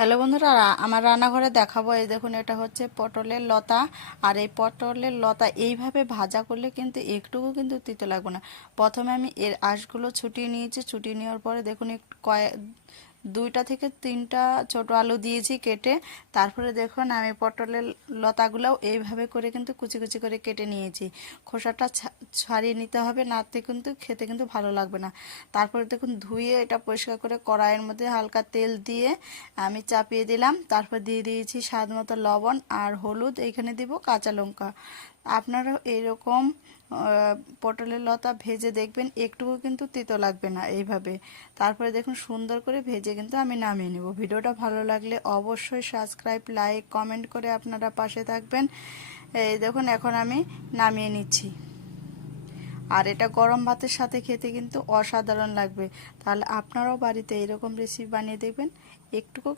Hello বন্ধুরা, আমার রান্নাঘরে দেখাবো। এই দেখুন, এটা হচ্ছে পটলের লতা। আর এই পটলের লতা এইভাবে ভাজা করলে কিন্তু একটুকু কিন্তু তিতো লাগবে না। প্রথমে আমি এর আঁশগুলো ছুটিয়ে নিয়েছি। ছুটিয়ে নেওয়ার পরে দেখুন একটু দুইটা থেকে তিনটা ছোট আলু দিয়েছি কেটে। তারপরে দেখুন আমি পটলের লতাগুলোও এইভাবে করে কিন্তু কুচি কুচি করে কেটে নিয়েছি। খোসাটা ছাড়িয়ে নিতে হবে, নাতে কিন্তু খেতে কিন্তু ভালো লাগবে না। তারপরে দেখুন ধুয়ে এটা পরিষ্কার করে কড়াইয়ের মধ্যে হালকা তেল দিয়ে আমি চাপিয়ে দিলাম। তারপর দিয়ে দিয়েছি স্বাদ মতো লবণ আর হলুদ, এইখানে দিব কাঁচা লঙ্কা। আপনারাও এরকম পটলের লতা ভেজে দেখবেন, একটুকু কিন্তু তিতো লাগবে না এইভাবে। তারপরে দেখুন সুন্দর করে ভেজে কিন্তু আমি নামিয়ে নেব। ভিডিওটা ভালো লাগলে অবশ্যই সাবস্ক্রাইব, লাইক, কমেন্ট করে আপনারা পাশে থাকবেন। এই দেখুন এখন আমি নামিয়ে নিচ্ছি। আর এটা গরম ভাতের সাথে খেতে কিন্তু অসাধারণ লাগবে। তাহলে আপনারাও বাড়িতে এরকম রেসিপি বানিয়ে দেখবেন, একটুকু